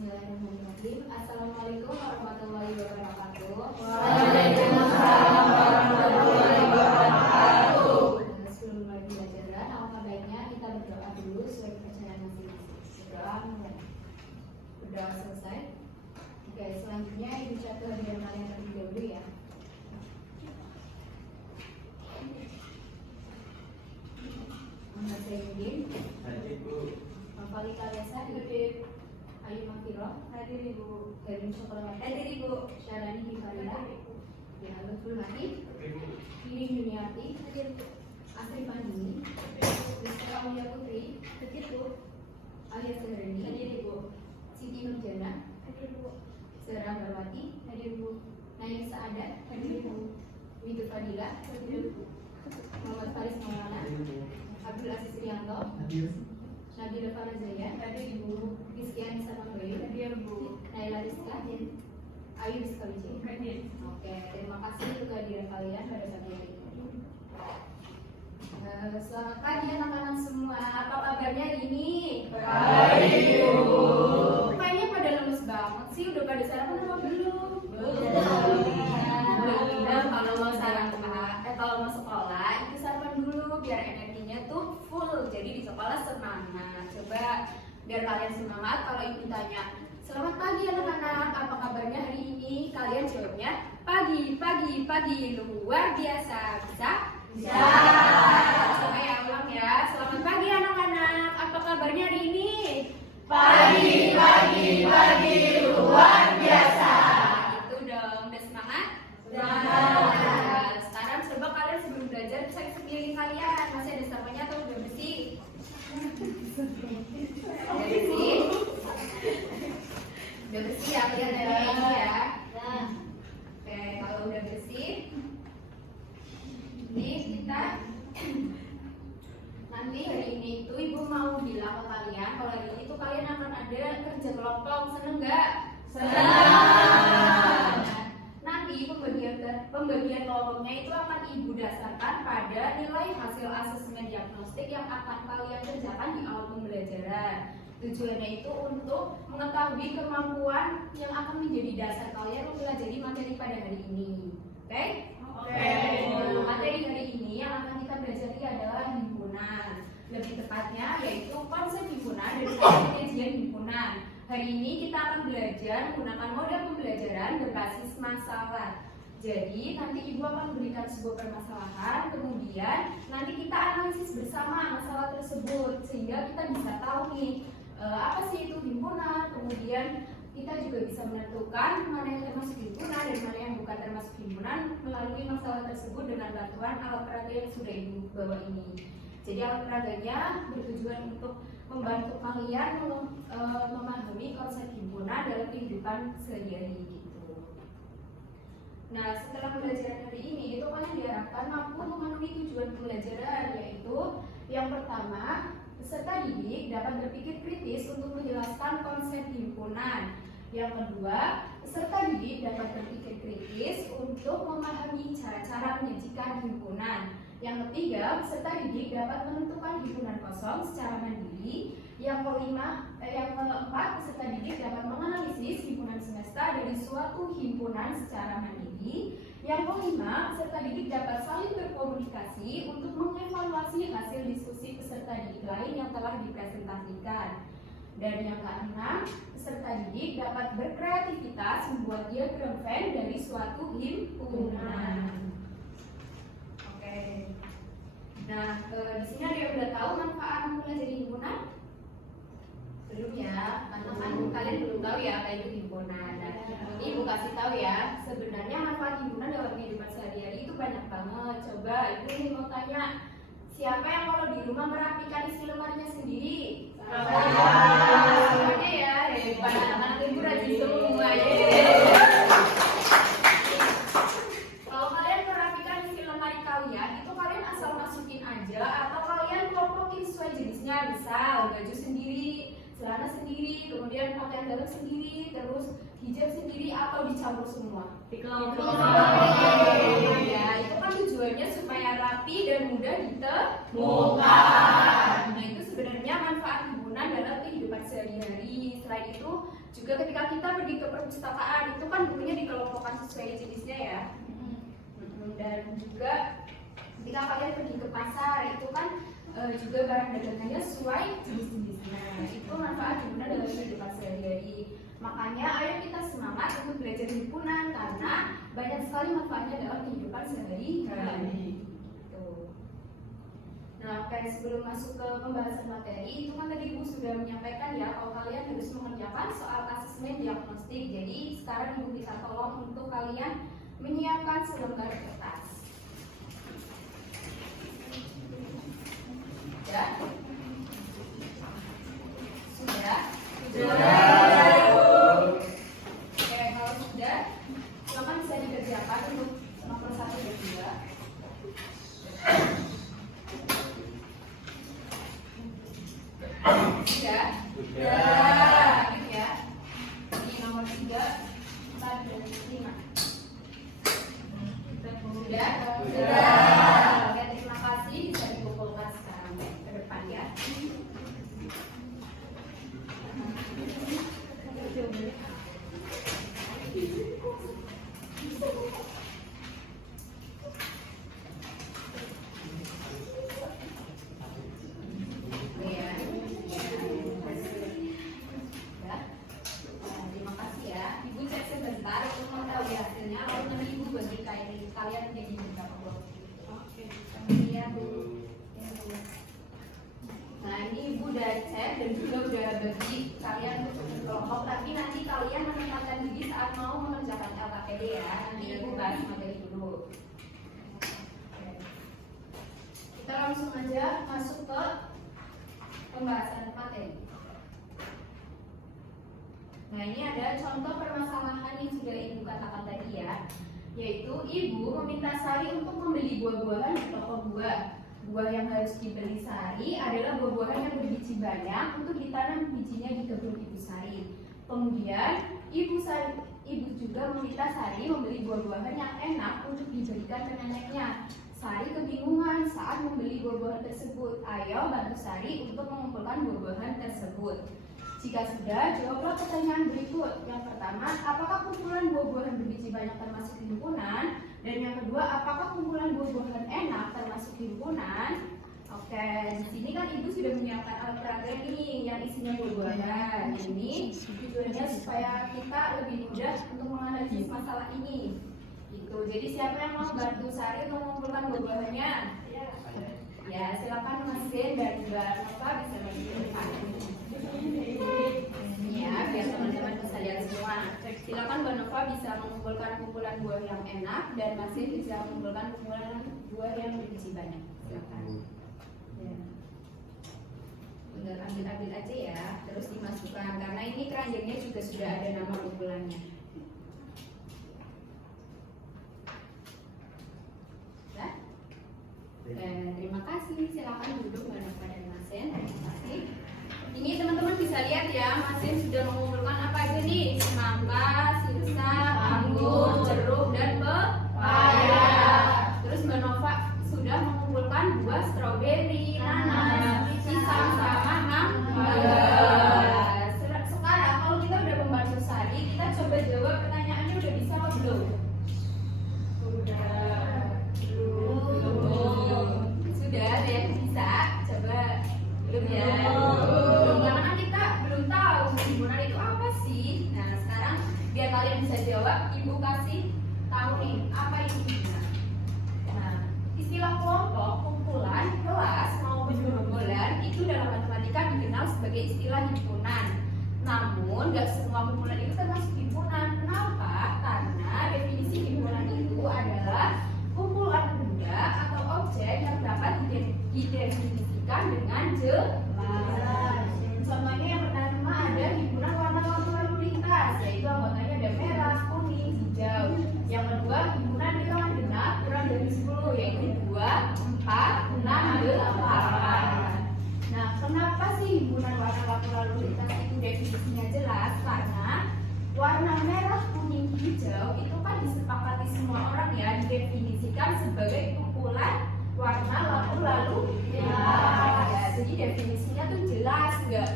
Bismillahirrahmanirrahim. Assalamualaikum warahmatullahi wabarakatuh. Waalaikumsalam warahmatullahi wabarakatuh. Sebelum mulai pembelajaran, alangkah baiknya kita berdoa dulu sesuai kepercayaan masing-masing. Berdoa selesai. Oke, selanjutnya ibu chat kehadiran kalian terlebih dahulu ya. Muhammad Zainuddin. Hadir Bu. Mafali Kalesa. Hadir. Ayu Mafiro. Hadir Ibu. Garin Syukurwati. Hadir Ibu. Syarani Hifaria. Ya, Lutful Hati. Hadir Bu. Iring Juniati. Hadir. Asri Pandini. Rizka Aulia Putri. Hadir Bu. Alia Seherni. Hadir Ibu. Siti Nurjana. Hadir Bu. Zara Barwati. Hadir Bu. Nail Saadat. Hadir Bu. Widu Fadila. Hadir Bu. Muhammad Faris Maulana. Hadir Bu. Abdul Aziz Rianto. Hadir. Nabila Farazaya. Hadir Ibu. Rizky Anissa Panggoyo. Hadir Bu. Naila Rizka. Ayu Rizka Wijaya. Hadir. Oke, terima kasih untuk kehadiran kalian pada saat ini. Selamat pagi anak-anak semua. Apa kabarnya hari ini? Baik, Bu. Kayaknya pada lemes banget sih. Udah pada sarapan apa belum? Belum. Kalau mau sarapan, kalau mau sekolah itu sarapan dulu biar energinya tuh full. Jadi di sekolah semangat. Coba biar kalian semangat. Kalau ibu tanya, selamat pagi anak-anak, apa kabarnya hari ini? Kalian jawabnya pagi, luar biasa. Bisa? Bisa. Coba ya, ulang ya. Selamat pagi anak-anak, apa kabarnya hari ini? Pagi, luar biasa. Nah, itu dong, udah semangat? Nah, sekarang coba kalian sebelum belajar bisa sekeliling kalian. Masih ada sampahnya atau udah bersih? Udah bersih? Udah bersih ya, lihat dari ini ya. Oke, kalau udah bersih, ini kita nanti hari ini itu ibu mau bilang ke kalian kalau hari ini tuh kalian akan ada kerja kelompok. Seneng nggak? Senang. Nanti pembagian kelompoknya itu akan ibu dasarkan pada nilai hasil asesmen diagnostik yang akan kalian kerjakan di awal pembelajaran. Tujuannya itu untuk mengetahui kemampuan yang akan menjadi dasar kalian untuk mempelajari materi pada hari ini. Oke? Nah, materi hari ini yang akan kita pelajari adalah himpunan. Lebih tepatnya yaitu konsep himpunan dan kajian himpunan. Hari ini kita akan belajar menggunakan model pembelajaran berbasis masalah. Jadi nanti ibu akan memberikan sebuah permasalahan, kemudian nanti kita analisis bersama masalah tersebut sehingga kita bisa tahu nih apa sih itu himpunan. Kemudian kita juga bisa menentukan mana yang termasuk himpunan dan mana yang bukan termasuk himpunan melalui masalah tersebut dengan bantuan alat peraga yang sudah ibu bawa ini. Jadi alat peraganya bertujuan untuk membantu kalian memahami konsep himpunan dalam kehidupan sehari-hari gitu. Nah, setelah pembelajaran hari ini itu kalian diharapkan mampu memenuhi tujuan pembelajaran, yaitu yang pertama, peserta didik dapat berpikir kritis untuk menjelaskan konsep himpunan. Yang kedua, peserta didik dapat berpikir kritis untuk memahami cara-cara menyajikan himpunan. Yang ketiga, peserta didik dapat menentukan himpunan kosong secara mandiri. Yang keempat, peserta didik dapat menganalisis himpunan semesta dari suatu himpunan secara mandiri. Yang kelima, peserta didik dapat saling berkomunikasi untuk mengevaluasi hasil diskusi peserta didik lain yang telah dipresentasikan. Dan yang keenam, peserta didik dapat berkreativitas membuat diagram Venn dari suatu himpunan. Oke. Nah, di sini ada yang udah tahu manfaat mempelajari himpunan? Belum ya, teman-teman kalian belum tahu ya apa itu himpunan. Nah, ini ibu kasih tahu ya, sebenarnya manfaat himpunan dalam kehidupan sehari-hari itu banyak banget. Coba ibu ini mau tanya, siapa yang kalau di rumah merapikan isi lemarinya sendiri? Semuanya ya, hebat. Anak-anak ibu rajin semua ya. Kalau kalian merapikan isi lemari kalian, itu kalian asal masukin aja atau kalian kelompokin sesuai jenisnya. Misal baju sendiri, celana sendiri, kemudian pakaian dalam sendiri, terus hijab sendiri, atau dicampur semua. Ya, itu kan tujuannya supaya rapi dan mudah ditemukan. Nah, itu sebenarnya manfaat himpunan dalam kehidupan sehari-hari. Selain itu, juga ketika kita pergi ke perpustakaan itu kan bukunya dikelompokkan sesuai jenisnya ya. Dan juga ketika kalian pergi ke pasar itu kan juga barang dagangannya sesuai jenis-jenisnya. Itu manfaat himpunan dalam kehidupan sehari-hari. Makanya ayo kita semangat untuk belajar himpunan karena banyak sekali manfaatnya dalam kehidupan sehari-hari. Nah, oke, sebelum masuk ke pembahasan materi, itu kan tadi Ibu sudah menyampaikan ya kalau kalian harus mengerjakan soal asesmen diagnostik. Jadi sekarang Ibu kita tolong untuk kalian menyiapkan selembar kertas. Ya? Sudah? Oke, kalau sudah, silakan bisa dikerjakan untuk nomor 1 dan 2. Sudah? Sudah. Ya. Ini nomor 3, 4, dan 5. Sudah? Sudah. Oke, terima kasih. Bisa dikumpulkan sekarang ke depan ya. Terima kasih ya. Ibu cek sebentar untuk mengetahui hasilnya. Lalu nanti Ibu bagi kalian menjadi beberapa kelompok. Oke. Iya Bu. Nah ini Ibu udah cek dan juga udah bagi kalian untuk kelompok. Tapi nanti kalian menempatkan diri saat mau mengerjakan LKPD ya. Nanti Ibu bahas materi dulu. Kita langsung aja masuk ke pembahasan materi. Nah ini ada contoh permasalahan yang sudah Ibu katakan tadi ya, yaitu Ibu meminta Sari untuk membeli buah-buahan di toko buah. Buah yang harus dibeli Sari adalah buah-buahan yang berbiji banyak untuk ditanam bijinya di kebun Ibu Sari. Kemudian Ibu juga meminta Sari membeli buah-buahan yang enak untuk diberikan ke neneknya. Sari kebingungan saat membeli buah-buahan tersebut. Ayo bantu Sari untuk mengumpulkan buah-buahan tersebut. Jika sudah, jawablah pertanyaan berikut. Yang pertama, apakah kumpulan buah-buahan berbiji banyak termasuk himpunan? Dan yang kedua, apakah kumpulan buah-buahan enak termasuk himpunan? Oke, di sini kan Ibu sudah menyiapkan alat peraga ini yang isinya buah-buahan. Ini tujuannya supaya kita lebih mudah untuk menganalisis masalah ini. Gitu. Jadi siapa yang mau bantu Sari untuk mengumpulkan buah-buahannya? Ya, silakan Mas Den dan Mbak Nova bisa maju ke depan. Ya, biar teman-teman bisa lihat semua. Silakan Mbak Nova bisa mengumpulkan kumpulan buah yang enak dan Mas Den bisa mengumpulkan kumpulan buah yang berbiji banyak. Silakan. Ya. Tinggal ambil aja ya, terus dimasukkan karena ini keranjangnya juga sudah ada nama kumpulannya. Ya? Dan terima kasih. Silakan duduk Mbak Nova dan Mas Den. Terima kasih. Ini teman-teman bisa lihat ya, Mas Den sudah mengumpulkan apa aja nih? Semangka, sirsa, anggur, jeruk, dan pepaya. Terus Mbak Nova sudah mengumpulkan buah stroberi, nanas, pisang, sama mangga. Sekarang kalau kita udah membantu Sari, kita coba jawab pertanyaannya udah bisa apa belum? Sudah, ada yang bisa? Coba belum ya? Karena kita belum tahu himpunan itu apa sih. Nah sekarang biar kalian bisa jawab, Ibu kasih tahu nih apa itu himpunan. Nah istilah kelompok, kumpulan, kelas maupun gerombolan itu dalam matematika dikenal sebagai istilah himpunan. Namun nggak semua kumpulan itu termasuk himpunan. Kenapa? Karena definisi himpunan itu adalah kumpulan benda atau objek yang dapat didefinisikan dengan jelas. Contohnya yang pertama ada himpunan warna lampu lalu lintas, yaitu anggotanya ada merah, kuning, hijau. Yang kedua himpunan bilangan genap kurang dari 10, yaitu 2, 4, 6, 8. Nah, kenapa sih himpunan warna lampu lalu lintas itu definisinya jelas? Karena warna merah, kuning, hijau itu kan disepakati semua orang ya, didefinisikan sebagai kumpulan warna lampu lalu lintas. Ya, jadi definisinya tuh jelas, nggak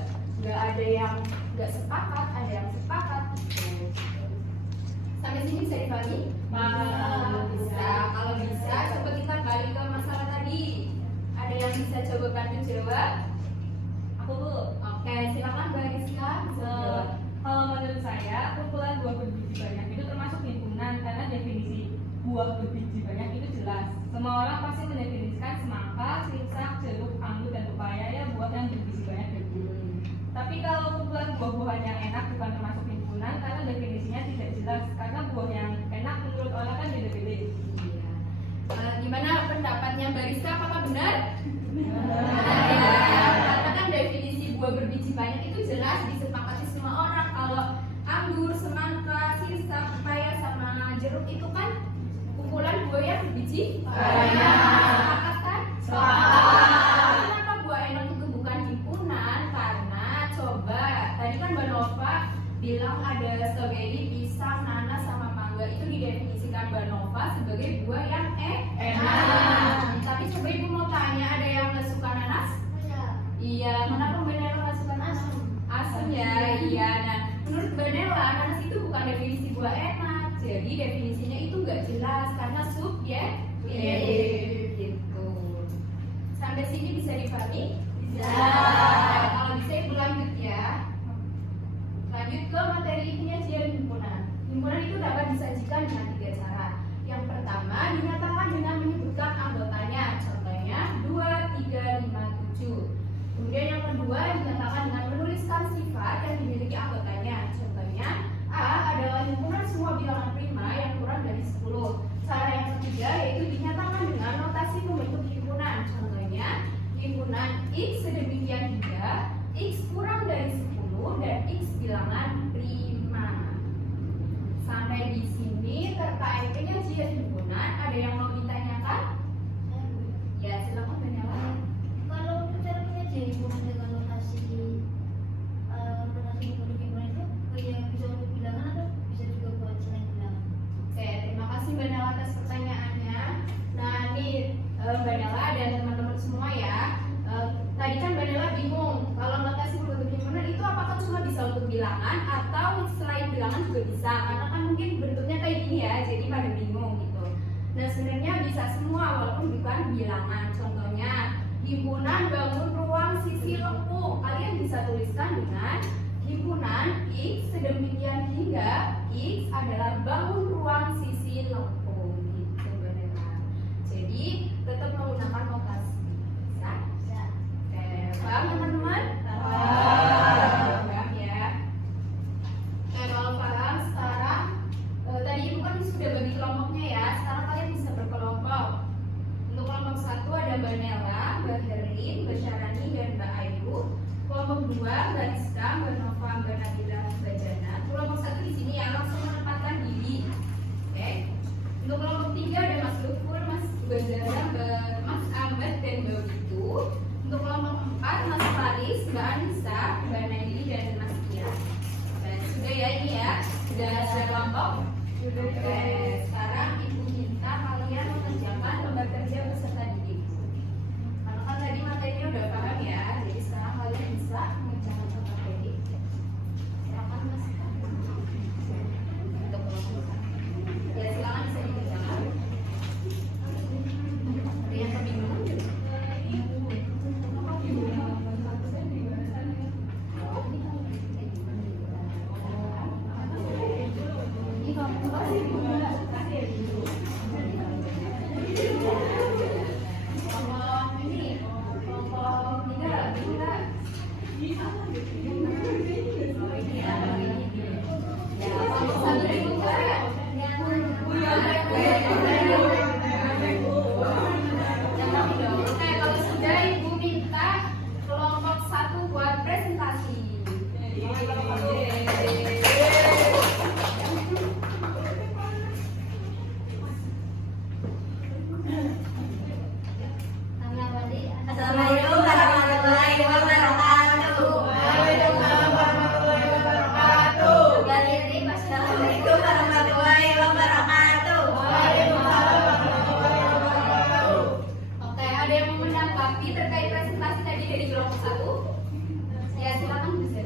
nggak ada yang nggak sepakat, ada yang sepakat gitu. Sampai sini bisa dibagi? Bisa. Kalau bisa, coba kita balik ke masalah tadi. Ada yang bisa coba bantu jawab? Aku dulu. Oke, silakan Mbak Rizka. Kalau menurut saya, kumpulan buah berbiji banyak itu termasuk himpunan karena definisi buah berbiji banyak itu jelas. Semua orang pasti mendefinisikan semangka, sirsak, jeruk, anggur, dan pepaya ya buah yang berbiji banyak itu. Tapi kalau kumpulan buah-buahan yang enak bukan termasuk himpunan karena definisinya tidak jelas. Karena buah yang enak menurut orang kan beda-beda. Iya. Gimana pendapatnya Mbak Rizka? Apakah benar? Benar. Ya, karena kan definisi buah berbiji banyak itu jelas disepakati semua orang. Kalau anggur, semangka, sirsak, pepaya, sama jeruk itu kan kumpulan buah yang berbiji banyak. Sepakat kan? Sepakat. Kenapa buah enak itu bukan himpunan? Karena coba tadi kan Mbak Nova bilang ada stroberi, pisang, nanas, sama mangga itu didefinisikan Mbak Nova sebagai buah yang enak. Tapi coba ibu mau tanya, ada yang nggak suka nanas? Iya, kenapa Mbak Nela nggak suka nanas? Asam ya, iya. Nah, menurut Mbak Nela, nanas itu bukan definisi buah enak. Jadi definisinya itu nggak jelas karena subjektif gitu. Sampai sini bisa dipahami? Bisa. Kalau bisa ibu lanjut ya. Lanjut ke materi penyajian himpunan. Himpunan itu dapat disajikan dengan 3 cara. Yang pertama, dinyatakan dengan menyebutkan anggotanya. Contohnya 2, 3, 5, 7. Kemudian yang kedua, dinyatakan dengan menuliskan sifat yang dimiliki anggotanya. Contohnya, A adalah himpunan semua bilangan prima yang kurang dari 10. Cara yang ketiga yaitu dinyatakan dengan notasi pembentuk himpunan. Contohnya, himpunan X sedemikian hingga X kurang dari 10 dan X bilangan prima. Sampai di sini terkait penyajian himpunan, ada yang mau ditanyakan? Ya, silakan Daniela. Kalau untuk cara penyajian himpunan dengan notasi untuk himpunan itu bisa untuk bilangan atau bisa juga buat selain bilangan? Oke, terima kasih Mbak Nela atas pertanyaannya. Nah, ini Mbak Nela dan teman-teman semua ya. Tadi kan Mbak Nela bingung kalau notasi pembentuk himpunan itu apakah cuma bisa untuk bilangan atau selain bilangan juga bisa, karena kan mungkin bentuknya kayak gini ya, jadi pada bingung gitu. Nah, sebenarnya bisa semua walaupun bukan bilangan. Contohnya himpunan bangun ruang sisi lengkung, kalian bisa tuliskan dengan himpunan X sedemikian hingga X adalah bangun ruang sisi lengkung gitu Mbak Nela. Jadi tetap menggunakan notasi. Bisa? Oke, paham teman-teman? Paham ya. Oke, kalau paham sekarang tadi ibu kan sudah bagi kelompoknya ya. Sekarang kalian bisa berkelompok. Untuk kelompok 1 ada Mbak Nela, Mbak Herlin, Mbak Syarani, dan Mbak Ayu. Kelompok 2 Mbak Rizka, Mbak Nova, Mbak Nabila, Mbak Jana. Kelompok 1 di sini ya langsung menempatkan diri. Oke. Untuk kelompok 3 ada Mas Lufur, Mas Bazara, Mas Ahmad, dan Mbak Witu. Untuk kelompok 4 Mas Faris, Mbak Anissa, Mbak Naili, dan Mas Kira. Dan sudah ya ini ya. Sudah ada kelompok? Oke. Sekarang Ibu minta kalian mengerjakan lembar kerja beserta didik. Karena kan tadi materinya udah paham ya, jadi sekarang kalian bisa mengerjakan lembar didik. Silakan Mas. Untuk kelompok 1. Ya silakan bisa dikerjakan. Ada yang kebingungan? Oke, kalau sudah Ibu minta kelompok 1 buat presentasi. Assalamualaikum warahmatullahi wabarakatuh. Assalamualaikum warahmatullahi wabarakatuh. Oke, ada yang mau menanggapi terkait presentasi tadi dari kelompok 1? Ya, silakan bisa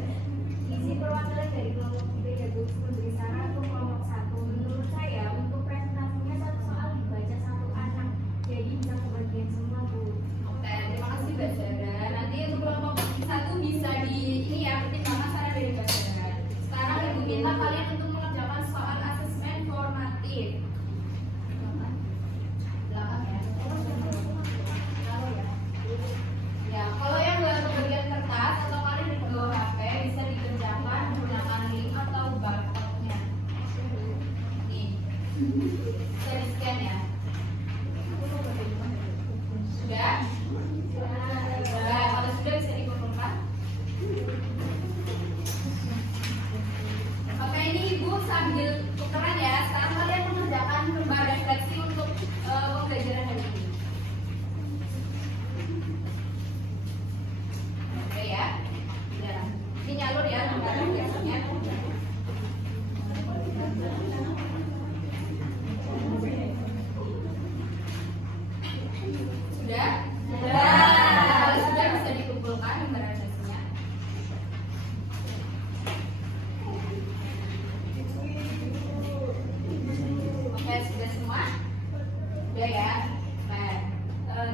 Udah ya. Nah,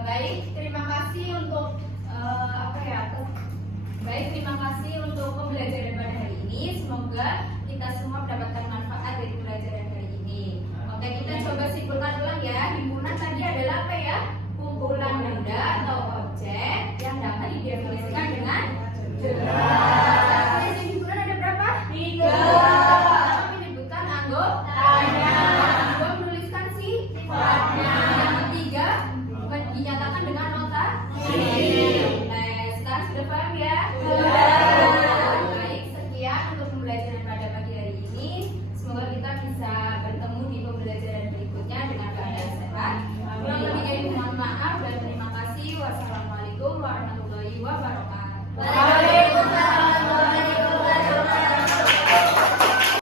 baik, terima kasih untuk baik, terima kasih untuk pembelajaran pada hari ini. Semoga kita semua mendapat